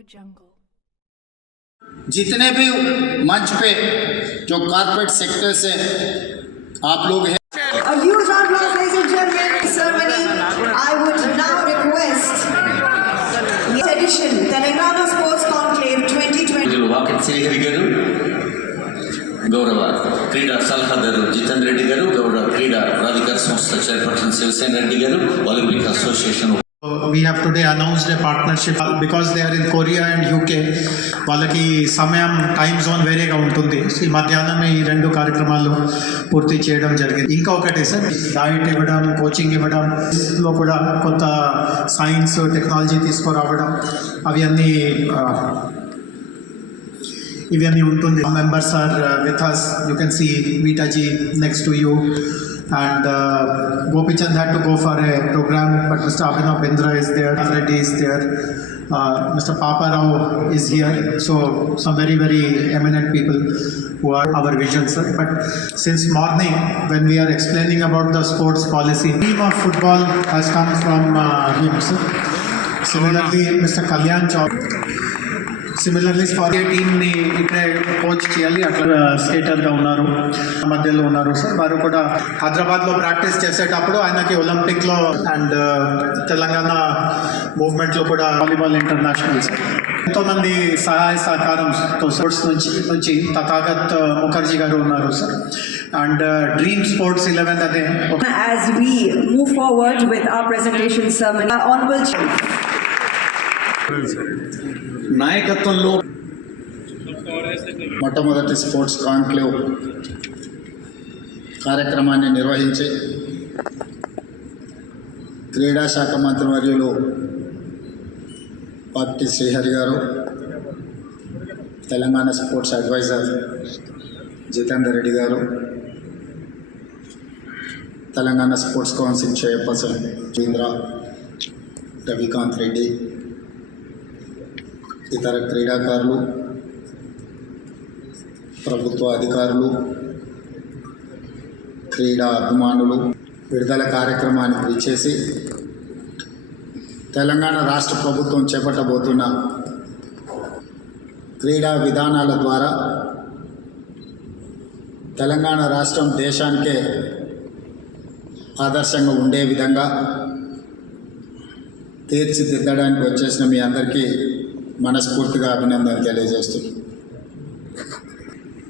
AudioJungle। जितने भी मंच पे जो कॉर्पोरेट सेक्टर से आप लोग हैं, A huge round of applause, ladies and gentlemen. Ceremony. I would now request the edition Telangana Sports Conclave 2020. Vakati Srihari గారు, గౌరవ క్రీడా సలహాదారు జితేందర్ రెడ్డి గారు, గౌరవ క్రీడా ప్రాధికార సంస్థ చైర్పర్సన్ శివసేన రెడ్డి గారు, Olympic association. We have today announced a partnership because they are in Korea and UK. వాళ్ళకి సమయం టైం జోన్ వేరేగా ఉంటుంది. ఈ మధ్యాహ్నం ఈ రెండు కార్యక్రమాలు పూర్తి చేయడం జరిగింది. ఇంకా ఒకటి సార్, డైట్ ఇవ్వడం, కోచింగ్ ఇవ్వడం, లో కూడా కొత్త సైన్స్ టెక్నాలజీ తీసుకురావడం, ఇవన్నీ ఉంటుంది. Members are with us. You can see Vitaji next to you. And Gopichand had to go for a program, but Mr. Abhinav Bindra is there, Reddy is there, Mr. Papa Rao is here. So some very, very eminent people who are our vision, sir. But since morning, when we are explaining about the sports policy, the team of football has come from him, sir. Similarly, Mr. Kalyan Chowk. Similarly for a టీమ్ని ఇక్కడే coach చేయాలి, అట్లా స్కేటర్గా ఉన్నారు, మధ్యలో ఉన్నారు sir. వారు కూడా హైదరాబాద్లో ప్రాక్టీస్ చేసేటప్పుడు ఆయనకి ఒలింపిక్లో అండ్ తెలంగాణ మూవ్మెంట్లో కూడా వాలీబాల్ ఇంటర్నేషనల్ సార్. ఎంతోమంది సహాయ సహకారంతో స్పోర్ట్స్ నుంచి తథాగత్ ముఖర్జీ గారు ఉన్నారు సార్. అండ్ డ్రీమ్ స్పోర్ట్స్ 11 అదే. As we move forward with our presentation ceremony, honorable నాయకత్వంలో మొట్టమొదటి స్పోర్ట్స్ కాన్క్లేవ్ కార్యక్రమాన్ని నిర్వహించి క్రీడా శాఖ మంత్రివర్యులు party Srihari garu, Telangana sports advisor Jitender Reddy garu, Telangana sports council chairperson Jeendra Ravikanth Reddy, ఇతర క్రీడాకారులు, ప్రభుత్వ అధికారులు, క్రీడా అభిమానులు విడుదల కార్యక్రమానికి విచ్చేసి తెలంగాణ రాష్ట్ర ప్రభుత్వం చేపట్టబోతున్న క్రీడా విధానాల ద్వారా తెలంగాణ రాష్ట్రం దేశానికే ఆదర్శంగా ఉండే విధంగా తీర్చిదిద్దడానికి వచ్చేసిన మీ అందరికీ మనస్ఫూర్తిగా అభినందనలు తెలియజేస్తున్నాను.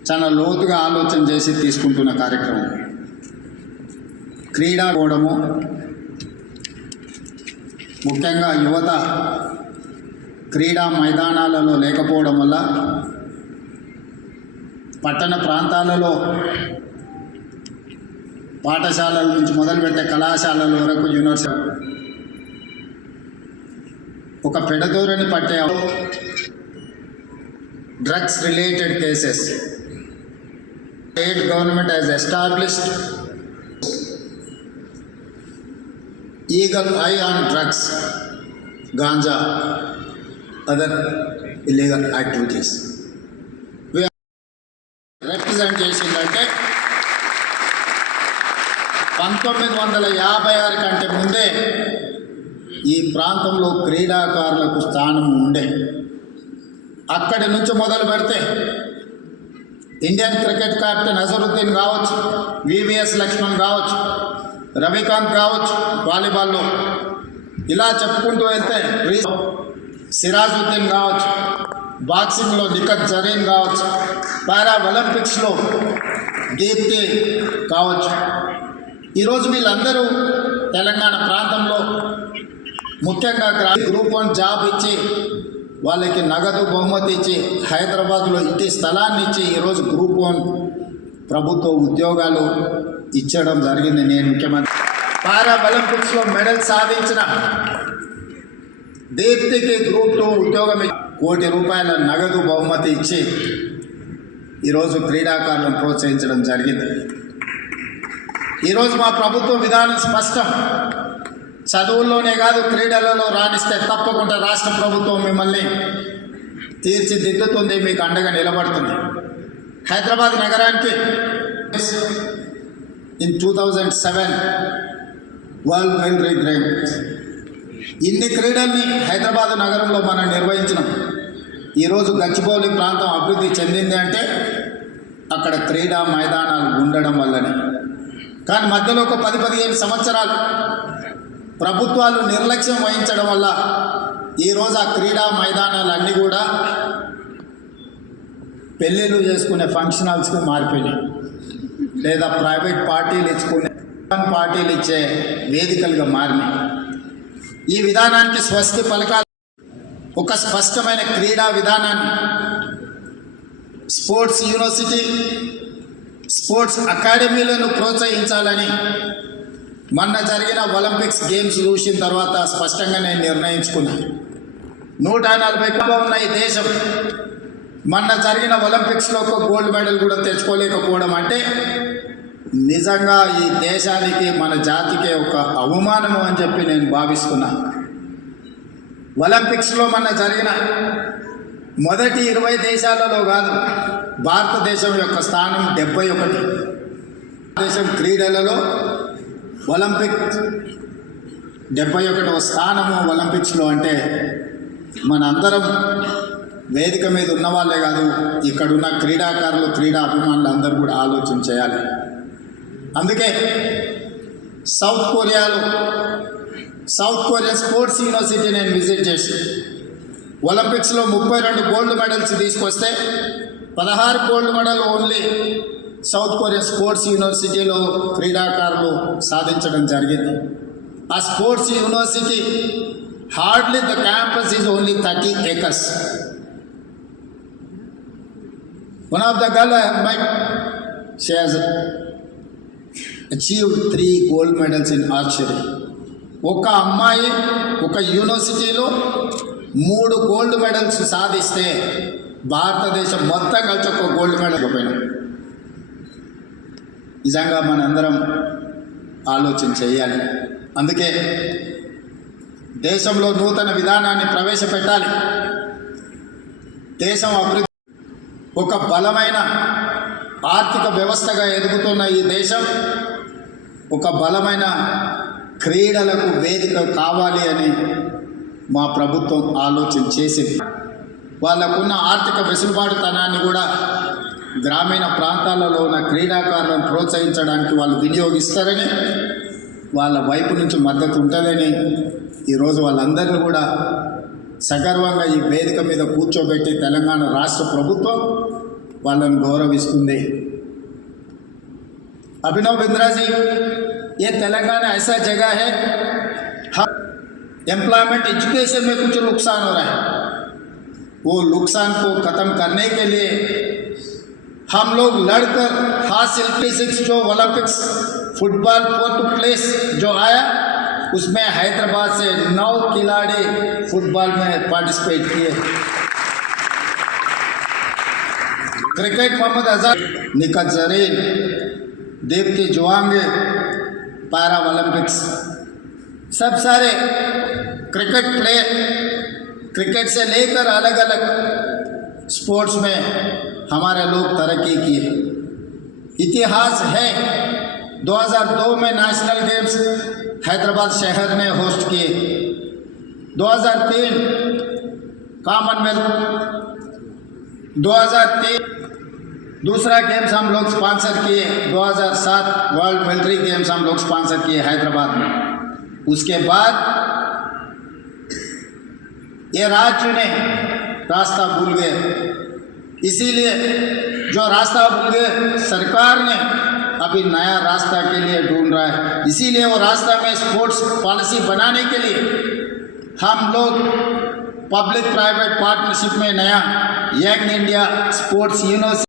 చాలా లోతుగా ఆలోచన చేసి తీసుకుంటున్న కార్యక్రమం. క్రీడా పోవడము, ముఖ్యంగా యువత క్రీడా మైదానాలలో లేకపోవడం వల్ల పట్టణ ప్రాంతాలలో పాఠశాలల నుంచి మొదలుపెట్టే కళాశాలల వరకు యూనివర్సిటీ ఒక పెడదోరని పట్టే drugs related cases. State government has established eagle I on drugs, ganja, other illegal activities. Represent చేసిందంటే 1956 కంటే ముందే ఈ ప్రాంతంలో క్రీడాకారులకు స్థానం ఉండే. అక్కడి నుంచి మొదలు పెడితే ఇండియన్ క్రికెట్ కెప్టెన్ అజరుద్దీన్ కావచ్చు, వివిఎస్ లక్ష్మణ్ కావచ్చు, రవికాంత్ కావచ్చు వాలీబాల్లో, ఇలా చెప్పుకుంటూ వెళ్తే సిరాజుద్దీన్ కావచ్చు, బాక్సింగ్లో నిఖత్ జరీన్ కావచ్చు, పారా ఒలింపిక్స్లో దీప్తి కావచ్చు. ఈరోజు వీళ్ళందరూ తెలంగాణ ప్రాంతంలో ముఖ్యంగా గ్రూప్ 1 జాబ్ ఇచ్చి వాళ్ళకి నగదు బహుమతి ఇచ్చి హైదరాబాద్లో ఇంటి స్థలాన్ని ఇచ్చి ఈరోజు గ్రూప్ 1 ప్రభుత్వ ఉద్యోగాలు ఇచ్చడం జరిగింది. నేను ముఖ్యమంత్రి పారా ఒలింపిక్స్లో మెడల్ సాధించిన దీప్తికి గ్రూప్ 2 ఉద్యోగం ₹1 కోటి నగదు బహుమతి ఇచ్చి ఈరోజు క్రీడాకారులను ప్రోత్సహించడం జరిగింది. ఈరోజు మా ప్రభుత్వ విధానం స్పష్టం. చదువుల్లోనే కాదు, క్రీడలలో రాణిస్తే తప్పకుండా రాష్ట్ర ప్రభుత్వం మిమ్మల్ని తీర్చిదిద్దుతుంది, మీకు అండగా నిలబడుతుంది. హైదరాబాద్ నగరానికి ఇన్ 2007 వరల్డ్ మిలిటరీ గేమ్స్ ఇన్ని క్రీడల్ని హైదరాబాద్ నగరంలో మనం నిర్వహించినాం. ఈరోజు గచ్చిబౌలి ప్రాంతం అభివృద్ధి చెందింది అంటే అక్కడ క్రీడా మైదానాలు ఉండడం వల్లనే. కానీ మధ్యలో ఒక 10-15 సంవత్సరాలు ప్రభుత్వాలు నిర్లక్ష్యం వహించడం వల్ల ఈరోజు ఆ క్రీడా మైదానాలన్నీ కూడా పెళ్ళిళ్ళు చేసుకునే ఫంక్షన్ హాల్స్కి మారిపోయినాయి, లేదా ప్రైవేట్ పార్టీలు ఇచ్చే వేదికలుగా మారినాయి. ఈ విధానానికి స్వస్తి పలకాలి. ఒక స్పష్టమైన క్రీడా విధానాన్ని, స్పోర్ట్స్ యూనివర్సిటీ, స్పోర్ట్స్ అకాడమీలను ప్రోత్సహించాలని మొన్న జరిగిన ఒలింపిక్స్ గేమ్స్ చూసిన తర్వాత స్పష్టంగా నేను నిర్ణయించుకున్నాను. 140 ఉన్న ఈ దేశం మొన్న జరిగిన ఒలింపిక్స్లో ఒక గోల్డ్ మెడల్ కూడా తెచ్చుకోలేకపోవడం అంటే నిజంగా ఈ దేశానికి, మన జాతికే ఒక అవమానము అని చెప్పి నేను భావిస్తున్నాను. ఒలింపిక్స్లో మొన్న జరిగిన మొదటి 20 దేశాలలో కాదు, భారతదేశం యొక్క స్థానం 71. దేశం క్రీడలలో ఒలింపిక్ 71వ స్థానము ఒలింపిక్స్లో అంటే మనందరం వేదిక మీద ఉన్న వాళ్ళే కాదు, ఇక్కడున్న క్రీడాకారులు, క్రీడా అభిమానులు అందరూ కూడా ఆలోచన చేయాలి. అందుకే సౌత్ కొరియా స్పోర్ట్స్ యూనివర్సిటీ నేను విజిట్ చేసి ఒలింపిక్స్లో 32 గోల్డ్ మెడల్స్ తీసుకొస్తే 16 gold medal only south Korea sports యూనివర్సిటీలో క్రీడాకారులు సాధించడం జరిగింది. ఆ sports university hardly the campus is only 30 acres. One of the girl I have met, she has achieved 3 gold medals in archery. ఒక అమ్మాయి ఒక యూనివర్సిటీలో 3 గోల్డ్ మెడల్స్ సాధిస్తే భారతదేశం మొత్తం కలిసి ఒక గోల్డ్ మెడల్ పోయినాం. నిజంగా మనందరం ఆలోచన చేయాలి. అందుకే దేశంలో నూతన విధానాన్ని ప్రవేశపెట్టాలి. దేశం అభివృద్ధి, ఒక బలమైన ఆర్థిక వ్యవస్థగా ఎదుగుతున్న ఈ దేశం ఒక బలమైన క్రీడలకు వేదిక కావాలి అని మా ప్రభుత్వం ఆలోచన చేసింది. వాళ్ళకున్న ఆర్థిక వెసులుబాటుతనాన్ని కూడా గ్రామీణ ప్రాంతాలలో ఉన్న క్రీడాకారులను ప్రోత్సహించడానికి వాళ్ళు వినియోగిస్తారని, వాళ్ళ వైపు నుంచి మద్దతు ఉంటుందని ఈరోజు వాళ్ళందరినీ కూడా సగర్వంగా ఈ వేదిక మీద కూర్చోబెట్టి తెలంగాణ రాష్ట్ర ప్రభుత్వం వాళ్ళని గౌరవిస్తుంది. अभिनव बिंद्रा जी, ये तेलंगाना ऐसा जगह है, एम्प्लॉयमेंट एजुकेशन में कुछ नुकसान हो रहा है, वो नुकसान को ख़त्म करने के लिए हम लोग लड़कर हासिल 6 जो ओलंपिक्स फुटबॉल 4th प्लेस जो आया, उसमें हैदराबाद से 9 खिलाड़ी फुटबॉल में पार्टिसिपेट किए. Cricket Mohammad Azhar, Nikhat Zareen, Deepti Jeevanji, para Olympics, सब सारे क्रिकेट प्लेयर, क्रिकेट से लेकर अलग अलग स्पोर्ट्स में हमारे लोग तरक्की किए. इतिहास है, 2002 में नेशनल गेम्स हैदराबाद शहर ने होस्ट किए, 2003 कॉमनवेल्थ, 2003 दूसरा गेम्स हम लोग स्पॉन्सर किए, 2007 वर्ल्ड मिलिट्री गेम्स हम लोग स्पॉन्सर किए हैदराबाद में. उसके बाद ये राज्य ने रास्ता भूल गए, इसीलिए जो रास्ता भूल गए सरकार ने अभी नया रास्ता के लिए ढूंढ रहा है. इसीलिए वो रास्ता में स्पोर्ट्स पॉलिसी बनाने के लिए हम लोग पब्लिक प्राइवेट पार्टनरशिप में नया यंग इंडिया स्पोर्ट्स यूनिवर्सिटी